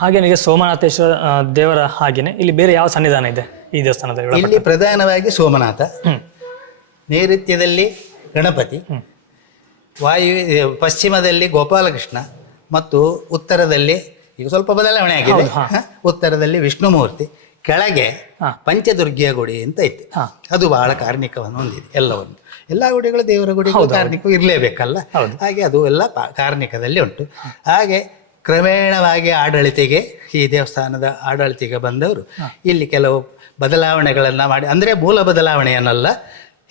ಹಾಗೇನೆ ಈಗ ಸೋಮನಾಥೇಶ್ವರ ದೇವರ ಹಾಗೇನೆ ಇಲ್ಲಿ ಬೇರೆ ಯಾವ ಸನ್ನಿಧಾನ ಇದೆ ಈ ದೇವಸ್ಥಾನದಲ್ಲಿ? ಇಲ್ಲಿ ಪ್ರಧಾನವಾಗಿ ಸೋಮನಾಥ, ನೈಋತ್ಯದಲ್ಲಿ ಗಣಪತಿ, ಪಶ್ಚಿಮದಲ್ಲಿ ಗೋಪಾಲಕೃಷ್ಣ ಮತ್ತು ಉತ್ತರದಲ್ಲಿ ಈಗ ಸ್ವಲ್ಪ ಬದಲಾವಣೆ ಆಗಿದೆ. ಉತ್ತರದಲ್ಲಿ ವಿಷ್ಣುಮೂರ್ತಿ, ಕೆಳಗೆ ಪಂಚದುರ್ಗಿಯ ಗುಡಿ ಅಂತ ಇತ್ತು. ಅದು ಬಹಳ ಕಾರ್ಣಿಕವನ್ನು ಹೊಂದಿದೆ. ಎಲ್ಲ ಗುಡಿಗಳು ದೇವರ ಗುಡಿಗಳು ಕಾರ್ಣಿಕ ಇರಲೇಬೇಕಲ್ಲ, ಹಾಗೆ ಅದು ಎಲ್ಲ ಕಾರ್ಣಿಕದಲ್ಲಿ ಉಂಟು. ಹಾಗೆ ಕ್ರಮೇಣವಾಗಿ ಈ ದೇವಸ್ಥಾನದ ಆಡಳಿತಿಗೆ ಬಂದವರು ಇಲ್ಲಿ ಕೆಲವು ಬದಲಾವಣೆಗಳನ್ನು ಮಾಡಿ, ಅಂದರೆ ಮೂಲ ಬದಲಾವಣೆಯನ್ನಲ್ಲ,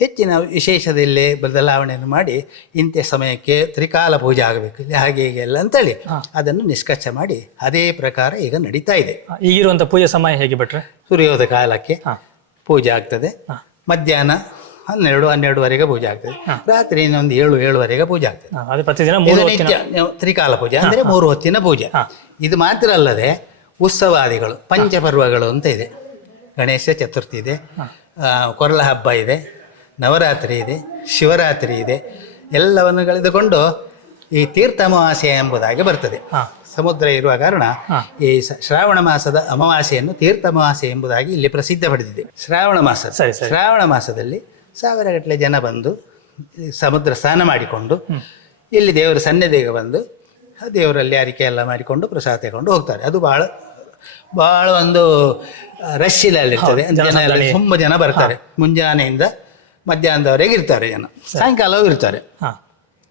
ಹೆಚ್ಚಿನ ವಿಶೇಷದಲ್ಲಿ ಬದಲಾವಣೆಯನ್ನು ಮಾಡಿ ಇಂಥ ಸಮಯಕ್ಕೆ ತ್ರಿಕಾಲ ಪೂಜೆ ಆಗಬೇಕು ಇಲ್ಲಿ ಹಾಗೆ ಹೀಗೆ ಎಲ್ಲ ಅಂತೇಳಿ ಅದನ್ನು ನಿಷ್ಕರ್ಷ ಮಾಡಿ ಅದೇ ಪ್ರಕಾರ ಈಗ ನಡೀತಾ ಇದೆ. ಈಗಿರುವಂಥ ಪೂಜೆ ಸಮಯ ಹೇಗೆ ಬಿಟ್ರೆ ಸೂರ್ಯೋದಯ ಕಾಲಕ್ಕೆ ಪೂಜೆ ಆಗ್ತದೆ, ಮಧ್ಯಾಹ್ನ 12-12ವರೆಗೆ ಪೂಜೆ ಆಗ್ತದೆ, ರಾತ್ರಿ ಇನ್ನೊಂದು 7-7ವರೆಗೆ ಪೂಜೆ ಆಗ್ತದೆ. ಪ್ರತಿದಿನ ತ್ರಿಕಾಲ ಪೂಜೆ ಅಂದರೆ 3 ಹೊತ್ತಿನ ಪೂಜೆ. ಇದು ಮಾತ್ರ ಅಲ್ಲದೆ ಉತ್ಸವಾದಿಗಳು, ಪಂಚಪರ್ವಗಳು ಅಂತ ಇದೆ. ಗಣೇಶ ಚತುರ್ಥಿ ಇದೆ, ಕೊರಲ ಹಬ್ಬ ಇದೆ, ನವರಾತ್ರಿ ಇದೆ, ಶಿವರಾತ್ರಿ ಇದೆ. ಎಲ್ಲವನ್ನು ಕಳೆದುಕೊಂಡು ಈ ತೀರ್ಥಮಾವಾಸ್ಯೆ ಎಂಬುದಾಗಿ ಬರ್ತದೆ. ಸಮುದ್ರ ಇರುವ ಕಾರಣ ಈ ಶ್ರಾವಣ ಮಾಸದ ಅಮಾವಾಸ್ಯೆಯನ್ನು ತೀರ್ಥಮಾವಾಸ್ಯೆ ಎಂಬುದಾಗಿ ಇಲ್ಲಿ ಪ್ರಸಿದ್ಧ ಪಡೆದಿದೆ. ಶ್ರಾವಣ ಮಾಸದಲ್ಲಿ 1000 ಗಟ್ಟಲೆ ಜನ ಬಂದು ಸಮುದ್ರ ಸ್ನಾನ ಮಾಡಿಕೊಂಡು ಇಲ್ಲಿ ದೇವರ ಸನ್ನಿಧಿಗೆ ಬಂದು ದೇವರಲ್ಲಿ ಅರಿಕೆ ಎಲ್ಲ ಮಾಡಿಕೊಂಡು ಪ್ರಸಾದ ತಗೊಂಡು ಹೋಗ್ತಾರೆ. ಅದು ಬಹಳ ಒಂದು ರಶ್ಶಿನಲ್ಲಿರ್ತದೆ. ಜನ ಎಲ್ಲ ತುಂಬ ಜನ ಬರ್ತಾರೆ. ಮುಂಜಾನೆಯಿಂದ ಮಧ್ಯಾಹ್ನದವರೆಗೆ ಇರ್ತಾರೆ ಜನ, ಸಾಯಂಕಾಲವೂ ಇರ್ತಾರೆ.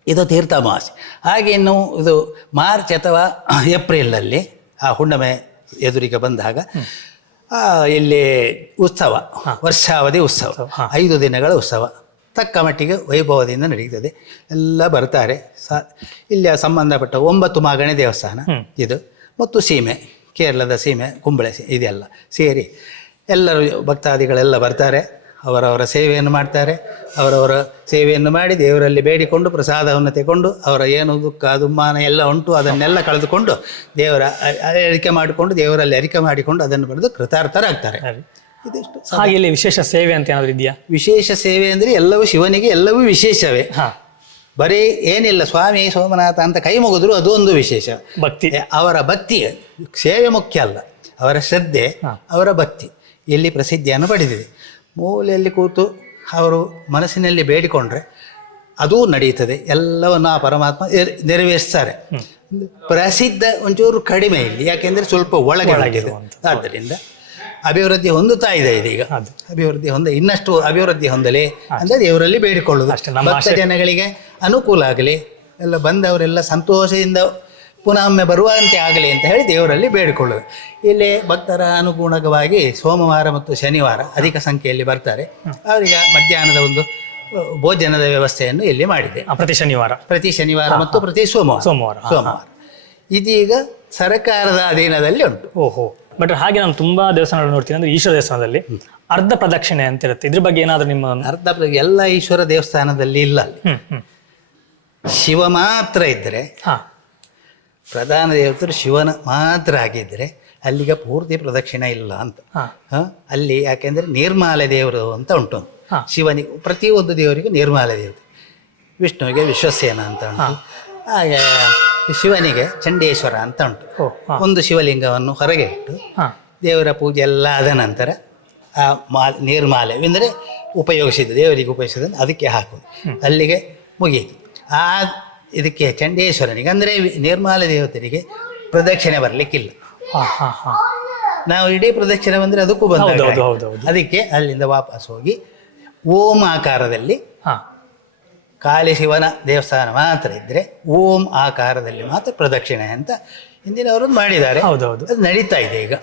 ಇದು ತೀರ್ಥಮಾವಾಸ್ಯೆ. ಹಾಗೆ ಇನ್ನು ಇದು ಮಾರ್ಚ್ ಅಥವಾ ಏಪ್ರಿಲಲ್ಲಿ ಆ ಹುಣ್ಣಿಮೆ ಎದುರಿಗೆ ಬಂದಾಗ ಇಲ್ಲಿ ಉತ್ಸವ, ವರ್ಷಾವಧಿ ಉತ್ಸವ, 5 ದಿನಗಳ ಉತ್ಸವ ತಕ್ಕ ಮಟ್ಟಿಗೆ ವೈಭವದಿಂದ ನಡೀತದೆ. ಎಲ್ಲ ಬರ್ತಾರೆ. ಇಲ್ಲಿ ಸಂಬಂಧಪಟ್ಟ 9 ಮಾಗಣೆ ದೇವಸ್ಥಾನ ಇದು ಮತ್ತು ಸೀಮೆ, ಕೇರಳದ ಸೀಮೆ, ಕುಂಬಳೆ ಇದೆಲ್ಲ ಸೇರಿ ಎಲ್ಲರೂ ಭಕ್ತಾದಿಗಳೆಲ್ಲ ಬರ್ತಾರೆ. ಅವರವರ ಸೇವೆಯನ್ನು ಮಾಡ್ತಾರೆ. ಅವರವರ ಸೇವೆಯನ್ನು ಮಾಡಿ ದೇವರಲ್ಲಿ ಬೇಡಿಕೊಂಡು ಪ್ರಸಾದವನ್ನು ತಗೊಂಡು ಅವರ ಏನು ದುಃಖ ದುಮ್ಮಾನ ಎಲ್ಲ ಉಂಟು ಅದನ್ನೆಲ್ಲ ಕಳೆದುಕೊಂಡು ದೇವರ ಅರಿಕೆ ಮಾಡಿಕೊಂಡು ದೇವರಲ್ಲಿ ಅರಿಕೆ ಮಾಡಿಕೊಂಡು ಅದನ್ನು ಪಡೆದು ಕೃತಾರ್ಥರಾಗ್ತಾರೆ. ಇದಿಷ್ಟು. ಹಾಗೆ ಇಲ್ಲಿ ವಿಶೇಷ ಸೇವೆ ಅಂತ ಏನಾದರೂ ಇದೆಯಾ? ವಿಶೇಷ ಸೇವೆ ಅಂದರೆ ಎಲ್ಲವೂ ಶಿವನಿಗೆ ಎಲ್ಲವೂ ವಿಶೇಷವೇ. ಬರೀ ಏನಿಲ್ಲ ಸ್ವಾಮಿ ಸೋಮನಾಥ ಅಂತ ಕೈ ಮುಗಿದ್ರು ಅದು ಒಂದು ವಿಶೇಷ ಭಕ್ತಿ. ಅವರ ಭಕ್ತಿ, ಸೇವೆ ಮುಖ್ಯ ಅಲ್ಲ, ಅವರ ಶ್ರದ್ಧೆ, ಅವರ ಭಕ್ತಿ ಇಲ್ಲಿ ಪ್ರಸಿದ್ಧಿಯನ್ನು ಪಡೆದಿದೆ. ಮೂಲೆಯಲ್ಲಿ ಕೂತು ಅವರು ಮನಸ್ಸಿನಲ್ಲಿ ಬೇಡಿಕೊಂಡ್ರೆ ಅದೂ ನಡೆಯುತ್ತದೆ. ಎಲ್ಲವನ್ನು ಆ ಪರಮಾತ್ಮ ನೆರವೇರಿಸ್ತಾರೆ. ಪ್ರಸಿದ್ಧ ಒಂಚೂರು ಕಡಿಮೆ ಇಲ್ಲಿ, ಯಾಕೆಂದರೆ ಸ್ವಲ್ಪ ಒಳಗೆ. ಆದ್ದರಿಂದ ಅಭಿವೃದ್ಧಿ ಹೊಂದುತ್ತಾ ಇದೆ ಇದೀಗ. ಅಭಿವೃದ್ಧಿ ಇನ್ನಷ್ಟು ಅಭಿವೃದ್ಧಿ ಹೊಂದಲಿ ಅಂದರೆ ದೇವರಲ್ಲಿ ಬೇಡಿಕೊಳ್ಳುವುದು. ಭಕ್ತ ಜನಗಳಿಗೆ ಅನುಕೂಲ ಆಗಲಿ, ಎಲ್ಲ ಬಂದವರೆಲ್ಲ ಸಂತೋಷದಿಂದ ಪುನಃ ಒಮ್ಮೆ ಬರುವಂತೆ ಆಗಲಿ ಅಂತ ಹೇಳಿ ದೇವರಲ್ಲಿ ಬೇಡಿಕೊಳ್ಳುವುದು. ಇಲ್ಲಿ ಭಕ್ತರ ಅನುಗುಣವಾಗಿ ಸೋಮವಾರ ಮತ್ತು ಶನಿವಾರ ಅಧಿಕ ಸಂಖ್ಯೆಯಲ್ಲಿ ಬರ್ತಾರೆ. ಅವರಿಗೆ ಮಧ್ಯಾಹ್ನದ ಒಂದು ಭೋಜನದ ವ್ಯವಸ್ಥೆಯನ್ನು ಇಲ್ಲಿ ಮಾಡಿದೆ. ಪ್ರತಿ ಶನಿವಾರ ಮತ್ತು ಪ್ರತಿ ಸೋಮವಾರ ಇದೀಗ ಸರ್ಕಾರದ ಅಧೀನದಲ್ಲಿ ಉಂಟು. ಓಹೋ. ಬಟ್ ಹಾಗೆ ನಾನು ತುಂಬಾ ದೇವಸ್ಥಾನಗಳು ನೋಡ್ತೀನಿ. ಅಂದ್ರೆ ಈಶ್ವರ ದೇವಸ್ಥಾನದಲ್ಲಿ ಅರ್ಧ ಪ್ರದಕ್ಷಿಣೆ ಅಂತ ಇರುತ್ತೆ. ಇದ್ರ ಬಗ್ಗೆ ಏನಾದ್ರು ನಿಮ್ಮ ಎಲ್ಲ ಈಶ್ವರ ದೇವಸ್ಥಾನದಲ್ಲಿ ಇಲ್ಲ. ಶಿವ ಮಾತ್ರ ಇದ್ದರೆ, ಪ್ರಧಾನ ದೇವತರು ಶಿವನ ಮಾತ್ರ ಆಗಿದ್ದರೆ ಅಲ್ಲಿಗೆ ಪೂರ್ತಿ ಪ್ರದಕ್ಷಿಣೆ ಇಲ್ಲ ಅಂತ. ಅಲ್ಲಿ ಯಾಕೆಂದ್ರೆ ನಿರ್ಮಾಲ ದೇವರು ಅಂತ ಉಂಟು. ಶಿವನಿಗೆ ಪ್ರತಿಯೊಂದು ದೇವರಿಗೂ ನಿರ್ಮಾಲ ದೇವತೆ. ವಿಷ್ಣುವಿಗೆ ವಿಶ್ವಸೇನ ಅಂತ ಉಂಟು. ಹಾಗೆ ಶಿವನಿಗೆ ಚಂಡೇಶ್ವರ ಅಂತ ಉಂಟು. ಒಂದು ಶಿವಲಿಂಗವನ್ನು ಹೊರಗೆ ಇಟ್ಟು ದೇವರ ಪೂಜೆ ಎಲ್ಲ ಆದ ನಂತರ ಆ ನಿರ್ಮಾಲೆ ಅಂದರೆ ಉಪಯೋಗಿಸಿದ ದೇವರಿಗೆ ಉಪಯೋಗಿಸಿದ ಅದಕ್ಕೆ ಹಾಕೋದು. ಅಲ್ಲಿಗೆ ಮುಗಿಯಿತು. ಇದಕ್ಕೆ ಚಂಡೇಶ್ವರನಿಗೆ ಅಂದರೆ ನಿರ್ಮಾಲ ದೇವತೆಗೆ ಪ್ರದಕ್ಷಿಣೆ ಬರಲಿಕ್ಕಿಲ್ಲ. ನಾವು ಇಡೀ ಪ್ರದಕ್ಷಿಣೆ ಬಂದರೆ ಅದಕ್ಕೂ ಬಂದಾಗ ಅದಕ್ಕೆ ಅಲ್ಲಿಂದ ವಾಪಸ್ ಹೋಗಿ ಓಂ ಆಕಾರದಲ್ಲಿ, ಕಾಳಿ ಶಿವನ ದೇವಸ್ಥಾನ ಮಾತ್ರ ಇದ್ದರೆ ಓಂ ಆಕಾರದಲ್ಲಿ ಮಾತ್ರ ಪ್ರದಕ್ಷಿಣೆ ಅಂತ ಹಿಂದಿನವರು ಮಾಡಿದ್ದಾರೆ. ಅದು ನಡೀತಾ ಇದೆ ಈಗ.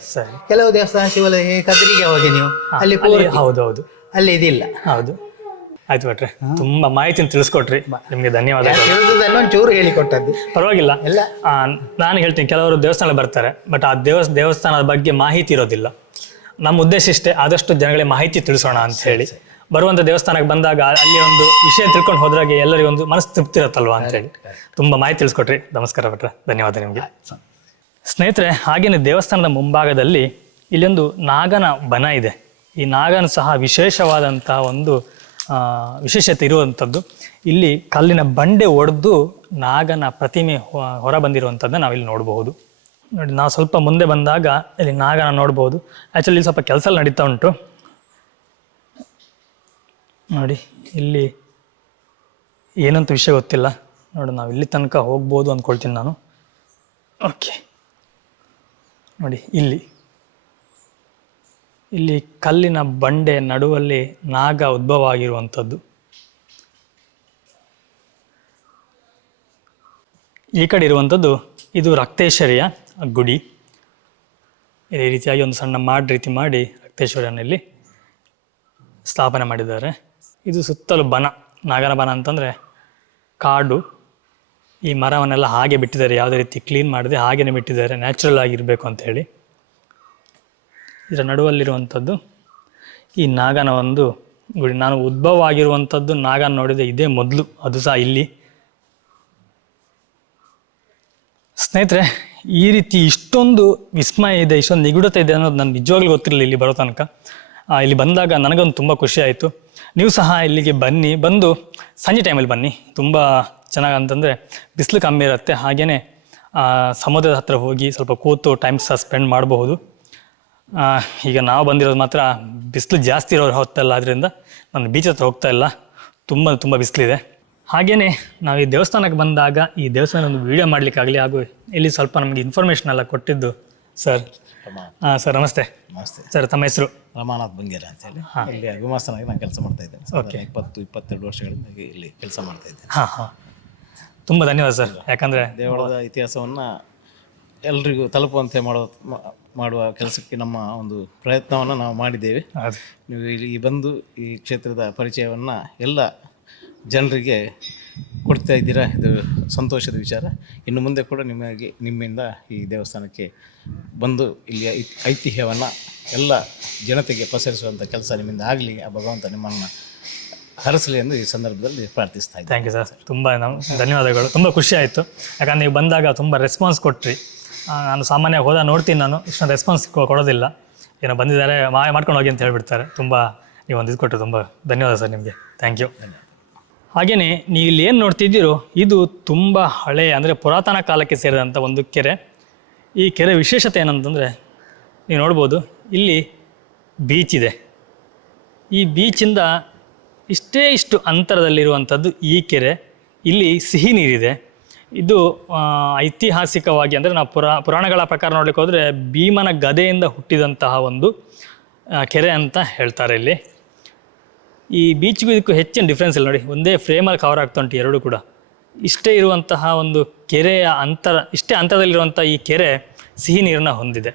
ಕೆಲವು ದೇವಸ್ಥಾನ ಶಿವಲಿಂಗ ಕದ್ರಿಗೆ ಹೋಗಿ ನೀವು ಅಲ್ಲಿ ಅಲ್ಲಿ ಇದಿಲ್ಲ. ಆಯ್ತು ಭಟ್ರೆ, ತುಂಬಾ ಮಾಹಿತಿಯನ್ನು ತಿಳಿಸ್ಕೊಟ್ರಿ. ನಿಮ್ಗೆ ಧನ್ಯವಾದ. ಒಂಚೂರು ಹೇಳಿಕೊಟ್ಟದ್ದು ಪರವಾಗಿಲ್ಲ. ನಾನು ಹೇಳ್ತೀನಿ, ಕೆಲವರು ದೇವಸ್ಥಾನ ಬರ್ತಾರೆ, ಬಟ್ ಆ ದೇವಸ್ಥಾನದ ಬಗ್ಗೆ ಮಾಹಿತಿ ಇರೋದಿಲ್ಲ. ನಮ್ಮ ಉದ್ದೇಶ ಇಷ್ಟೇ, ಆದಷ್ಟು ಜನಗಳಿಗೆ ಮಾಹಿತಿ ತಿಳಿಸೋಣ ಅಂತ ಹೇಳಿ. ಬರುವಂತ ದೇವಸ್ಥಾನಕ್ಕೆ ಬಂದಾಗ ಅಲ್ಲಿ ಒಂದು ವಿಷಯ ತಿಳ್ಕೊಂಡು ಹೋದ್ರಾಗೆ ಎಲ್ಲರಿಗೂ ಒಂದು ಮನಸ್ಸು ತೃಪ್ತಿ ಇರುತ್ತಲ್ವಾ ಅಂತ ಹೇಳಿ ತುಂಬಾ ಮಾಹಿತಿ ತಿಳಿಸ್ಕೊಟ್ರಿ. ನಮಸ್ಕಾರ ಭಟ್ರೆ, ಧನ್ಯವಾದ ನಿಮಗೆ. ಸ್ನೇಹಿತರೆ, ಹಾಗೇನೆ ದೇವಸ್ಥಾನದ ಮುಂಭಾಗದಲ್ಲಿ ಇಲ್ಲೊಂದು ನಾಗನ ಬನ ಇದೆ. ಈ ನಾಗನ ಸಹ ವಿಶೇಷವಾದಂಥ ಒಂದು ವಿಶೇಷತೆ ಇರುವಂಥದ್ದು. ಇಲ್ಲಿ ಕಲ್ಲಿನ ಬಂಡೆ ಒಡೆದು ನಾಗನ ಪ್ರತಿಮೆ ಹೊರ ಬಂದಿರುವಂಥದ್ದನ್ನ ನಾವಿಲ್ಲಿ ನೋಡಬಹುದು. ನೋಡಿ ನಾವು ಸ್ವಲ್ಪ ಮುಂದೆ ಬಂದಾಗ ಇಲ್ಲಿ ನಾಗನ ನೋಡ್ಬೋದು. ಆ್ಯಕ್ಚುಲಿ ಸ್ವಲ್ಪ ಕೆಲಸ ಎಲ್ಲ ನಡೀತಾ ಉಂಟು. ನೋಡಿ ಇಲ್ಲಿ ಏನಂತ ವಿಷಯ ಗೊತ್ತಿಲ್ಲ. ನೋಡಿ ನಾವು ಇಲ್ಲಿ ತನಕ ಹೋಗ್ಬೋದು ಅಂದ್ಕೊಳ್ತೀನಿ ನಾನು. ಓಕೆ, ನೋಡಿ ಇಲ್ಲಿ ಕಲ್ಲಿನ ಬಂಡೆ ನಡುವಲ್ಲಿ ನಾಗ ಉದ್ಭವ ಆಗಿರುವಂಥದ್ದು. ಈ ಕಡೆ ಇರುವಂಥದ್ದು ಇದು ರಕ್ತೇಶ್ವರಿಯ ಗುಡಿ. ಈ ರೀತಿಯಾಗಿ ಒಂದು ಸಣ್ಣ ರೀತಿ ಮಾಡಿ ರಕ್ತೇಶ್ವರಿಯಲ್ಲಿ ಸ್ಥಾಪನೆ ಮಾಡಿದ್ದಾರೆ. ಇದು ಸುತ್ತಲೂ ಬನ, ನಾಗರ ಬನ ಅಂತಂದರೆ ಕಾಡು. ಈ ಮರವನ್ನೆಲ್ಲ ಹಾಗೆ ಬಿಟ್ಟಿದ್ದಾರೆ, ಯಾವುದೇ ರೀತಿ ಕ್ಲೀನ್ ಮಾಡದೆ ಹಾಗೇ ಬಿಟ್ಟಿದ್ದಾರೆ, ನ್ಯಾಚುರಲ್ ಆಗಿರಬೇಕು ಅಂತ ಹೇಳಿ. ಇದರ ನಡುವಲ್ಲಿರುವಂಥದ್ದು ಈ ನಾಗನ ಒಂದು ಗುಡಿ. ನಾನು ಉದ್ಭವ ಆಗಿರುವಂಥದ್ದು ನಾಗನ ನೋಡಿದೆ ಇದೇ ಮೊದಲು, ಅದು ಸಹ ಇಲ್ಲಿ. ಸ್ನೇಹಿತರೆ, ಈ ರೀತಿ ಇಷ್ಟೊಂದು ವಿಸ್ಮಯ ಇದೆ, ಇಷ್ಟೊಂದು ನಿಗೂಢತೆ ಇದೆ ಅನ್ನೋದು ನನಗೆ ನಿಜವಾಗ್ಲೂ ಗೊತ್ತಿರಲಿಲ್ಲ ಇಲ್ಲಿ ಬರೋ ತನಕ. ಇಲ್ಲಿ ಬಂದಾಗ ನನಗೊಂದು ತುಂಬ ಖುಷಿ ಆಯಿತು. ನೀವು ಸಹ ಇಲ್ಲಿಗೆ ಬನ್ನಿ, ಬಂದು ಸಂಜೆ ಟೈಮಲ್ಲಿ ಬನ್ನಿ. ತುಂಬ ಚೆನ್ನಾಗಿ ಅಂತಂದರೆ ಬಿಸಿಲು ಕಮ್ಮಿ ಇರುತ್ತೆ. ಹಾಗೆಯೇ ಸಮುದ್ರದ ಹತ್ರ ಹೋಗಿ ಸ್ವಲ್ಪ ಕೂತು ಟೈಮ್ ಸಹ ಸ್ಪೆಂಡ್ ಮಾಡಬಹುದು. ಈಗ ನಾವು ಬಂದಿರೋದು ಮಾತ್ರ ಬಿಸಿಲು ಜಾಸ್ತಿ ಇರೋ ಹೊತ್ತಲ್ಲ, ಅದರಿಂದ ನಾನು ಬೀಚ್ ಹತ್ರ ಹೋಗ್ತಾ ಇಲ್ಲ, ತುಂಬ ಬಿಸಿಲಿದೆ. ಹಾಗೆಯೇ ನಾವು ಈ ದೇವಸ್ಥಾನಕ್ಕೆ ಬಂದಾಗ ಈ ದೇವಸ್ಥಾನ ಒಂದು ವಿಡಿಯೋ ಮಾಡಲಿಕ್ಕಾಗಲಿ ಹಾಗೂ ಇಲ್ಲಿ ಸ್ವಲ್ಪ ನಮಗೆ ಇನ್ಫಾರ್ಮೇಷನ್ ಎಲ್ಲ ಕೊಟ್ಟಿದ್ದು ಸರ್. ಸರ್ ನಮಸ್ತೆ. ನಮಸ್ತೆ ಸರ್, ತಮ್ಮ ಹೆಸರು? ರಮಾನಾಥ್ ಬಂಗೇರ ಅಂತೇಳಿ. ಇಲ್ಲಿ ಗುಮಾಸ್ತನಾಗಿ ನಾನು ಕೆಲಸ ಮಾಡ್ತಾ ಇದ್ದೇನೆ. ಓಕೆ. 22 ವರ್ಷಗಳಿಂದ ಇಲ್ಲಿ ಕೆಲಸ ಮಾಡ್ತಾ ಇದ್ದೇನೆ. ಹಾಂ, ತುಂಬ ಧನ್ಯವಾದ ಸರ್. ಯಾಕಂದರೆ ದೇವಳದ ಇತಿಹಾಸವನ್ನು ಎಲ್ರಿಗೂ ತಲುಪುವಂತೆ ಮಾಡುವ ಕೆಲಸಕ್ಕೆ ನಮ್ಮ ಒಂದು ಪ್ರಯತ್ನವನ್ನು ನಾವು ಮಾಡಿದ್ದೇವೆ. ನೀವು ಇಲ್ಲಿ ಬಂದು ಈ ಕ್ಷೇತ್ರದ ಪರಿಚಯವನ್ನು ಎಲ್ಲ ಜನರಿಗೆ ಕೊಡ್ತಾ ಇದ್ದೀರಾ, ಇದು ಸಂತೋಷದ ವಿಚಾರ. ಇನ್ನು ಮುಂದೆ ಕೂಡ ನಿಮ್ಮಿಂದ ಈ ದೇವಸ್ಥಾನಕ್ಕೆ ಬಂದು ಇಲ್ಲಿಯ ಐತಿಹ್ಯವನ್ನು ಎಲ್ಲ ಜನತೆಗೆ ಪಸರಿಸುವಂಥ ಕೆಲಸ ನಿಮ್ಮಿಂದ ಆಗಲಿ, ಆ ಭಗವಂತ ನಿಮ್ಮನ್ನು ಹರಸಲಿ ಎಂದು ಈ ಸಂದರ್ಭದಲ್ಲಿ ಪ್ರಾರ್ಥಿಸ್ತಾ ಇದ್ದೀನಿ. ಥ್ಯಾಂಕ್ ಯು ಸರ್, ತುಂಬ ಧನ್ಯವಾದಗಳು. ತುಂಬ ಖುಷಿ ಆಯಿತು, ಯಾಕಂದ್ರೆ ನೀವು ಬಂದಾಗ ತುಂಬ ರೆಸ್ಪಾನ್ಸ್ ಕೊಟ್ರಿ. ನಾನು ಸಾಮಾನ್ಯ ಹೋದಾಗ ನೋಡ್ತೀನಿ, ನಾನು ಇಷ್ಟೊಂದು ರೆಸ್ಪಾನ್ಸ್ ಕೊಡೋದಿಲ್ಲ. ಏನೋ ಬಂದಿದ್ದಾರೆ ಮಾಡ್ಕೊಂಡು ಹೋಗಿ ಅಂತ ಹೇಳಿಬಿಡ್ತಾರೆ. ತುಂಬ ನೀವು ಒಂದು ಇದು ಕೊಟ್ಟರು, ತುಂಬ ಧನ್ಯವಾದ ಸರ್ ನಿಮಗೆ. Thank you. ಹಾಗೆಯೇ ನೀವು ಇಲ್ಲಿ ಏನು ನೋಡ್ತಿದ್ದೀರೋ ಇದು ತುಂಬ ಹಳೆಯ, ಅಂದರೆ ಪುರಾತನ ಕಾಲಕ್ಕೆ ಸೇರಿದಂಥ ಒಂದು ಕೆರೆ. ಈ ಕೆರೆ ವಿಶೇಷತೆ ಏನಂತಂದರೆ ನೀವು ನೋಡ್ಬೋದು, ಇಲ್ಲಿ ಬೀಚ್ ಇದೆ. ಈ ಬೀಚಿಂದ ಇಷ್ಟು ಅಂತರದಲ್ಲಿರುವಂಥದ್ದು ಈ ಕೆರೆ. ಇಲ್ಲಿ ಸಿಹಿ ನೀರಿದೆ. ಇದು ಐತಿಹಾಸಿಕವಾಗಿ, ಅಂದರೆ ನಾವು ಪುರಾಣಗಳ ಪ್ರಕಾರ ನೋಡ್ಲಿಕ್ಕೆ ಹೋದರೆ ಭೀಮನ ಗದೆಯಿಂದ ಹುಟ್ಟಿದಂತಹ ಒಂದು ಕೆರೆ ಅಂತ ಹೇಳ್ತಾರೆ. ಇಲ್ಲಿ ಈ ಬೀಚ್ಗೂ ಇದಕ್ಕೂ ಹೆಚ್ಚಿನ ಡಿಫ್ರೆನ್ಸ್ ಇಲ್ಲ. ನೋಡಿ, ಒಂದೇ ಫ್ರೇಮಲ್ಲಿ ಕವರ್ ಆಗ್ತಾ ಉಂಟು ಎರಡು ಕೂಡ. ಇಷ್ಟೇ ಇರುವಂತಹ ಒಂದು ಕೆರೆಯ ಇಷ್ಟೇ ಅಂತರದಲ್ಲಿರುವಂಥ ಈ ಕೆರೆ ಸಿಹಿ ನೀರನ್ನು ಹೊಂದಿದೆ.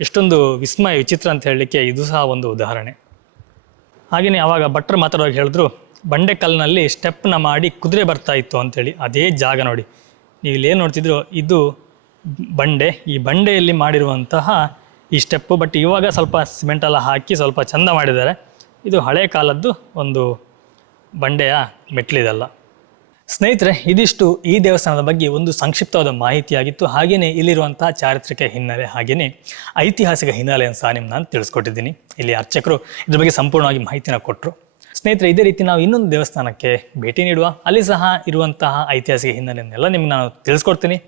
ಎಷ್ಟೊಂದು ವಿಸ್ಮಯ, ವಿಚಿತ್ರ ಅಂತ ಹೇಳಲಿಕ್ಕೆ ಇದು ಸಹ ಒಂದು ಉದಾಹರಣೆ. ಹಾಗೆಯೇ ಆವಾಗ ಭಟ್ರು ಮಾತಾಡುವಾಗ ಹೇಳಿದ್ರು, ಬಂಡೆಕಲ್ಲಿನಲ್ಲಿ ಸ್ಟೆಪ್ನ ಮಾಡಿ ಕುದುರೆ ಬರ್ತಾ ಇತ್ತು ಅಂಥೇಳಿ. ಅದೇ ಜಾಗ ನೋಡಿ, ನೀವು ಇಲ್ಲೇನು ನೋಡ್ತಿದ್ರು ಇದು ಬಂಡೆ. ಈ ಬಂಡೆಯಲ್ಲಿ ಮಾಡಿರುವಂತಹ ಈ ಸ್ಟೆಪ್ಪು. ಬಟ್ ಇವಾಗ ಸ್ವಲ್ಪ ಸಿಮೆಂಟೆಲ್ಲ ಹಾಕಿ ಸ್ವಲ್ಪ ಚೆಂದ ಮಾಡಿದ್ದಾರೆ. ಇದು ಹಳೆ ಕಾಲದ್ದು ಒಂದು ಬಂಡೆಯ ಮೆಟ್ಲಿದಲ್ಲ. ಸ್ನೇಹಿತರೆ, ಇದಿಷ್ಟು ಈ ದೇವಸ್ಥಾನದ ಬಗ್ಗೆ ಒಂದು ಸಂಕ್ಷಿಪ್ತವಾದ ಮಾಹಿತಿಯಾಗಿತ್ತು. ಹಾಗೆಯೇ ಇಲ್ಲಿರುವಂತಹ ಚಾರಿತ್ರಿಕ ಹಿನ್ನೆಲೆ, ಹಾಗೆಯೇ ಐತಿಹಾಸಿಕ ಹಿನ್ನೆಲೆಯನ್ನು ಸಹ ನಿಮ್ಗೆ ನಾನು ತಿಳಿಸ್ಕೊಟ್ಟಿದ್ದೀನಿ. ಇಲ್ಲಿ ಅರ್ಚಕರು ಇದ್ರ ಬಗ್ಗೆ ಸಂಪೂರ್ಣವಾಗಿ ಮಾಹಿತಿನ ಕೊಟ್ಟರು. ಸ್ನೇಹಿತರೆ, ಇದೇ ರೀತಿ ನಾವು ಇನ್ನೊಂದು ದೇವಸ್ಥಾನಕ್ಕೆ ಭೇಟಿ ನೀಡುವ, ಅಲ್ಲಿ ಸಹ ಇರುವಂತಹ ಐತಿಹಾಸಿಕ ಹಿನ್ನೆಲೆಯನ್ನೆಲ್ಲ ನಿಮ್ಗೆ ನಾನು ತಿಳಿಸ್ಕೊಡ್ತೀನಿ.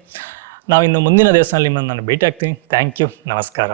ನಾವು ಇನ್ನು ಮುಂದಿನ ದೇವಸ್ಥಾನದಲ್ಲಿ ನಿಮ್ಮನ್ನು ನಾನು ಭೇಟಿ ಆಗ್ತೀನಿ. ಥ್ಯಾಂಕ್ ಯು, ನಮಸ್ಕಾರ.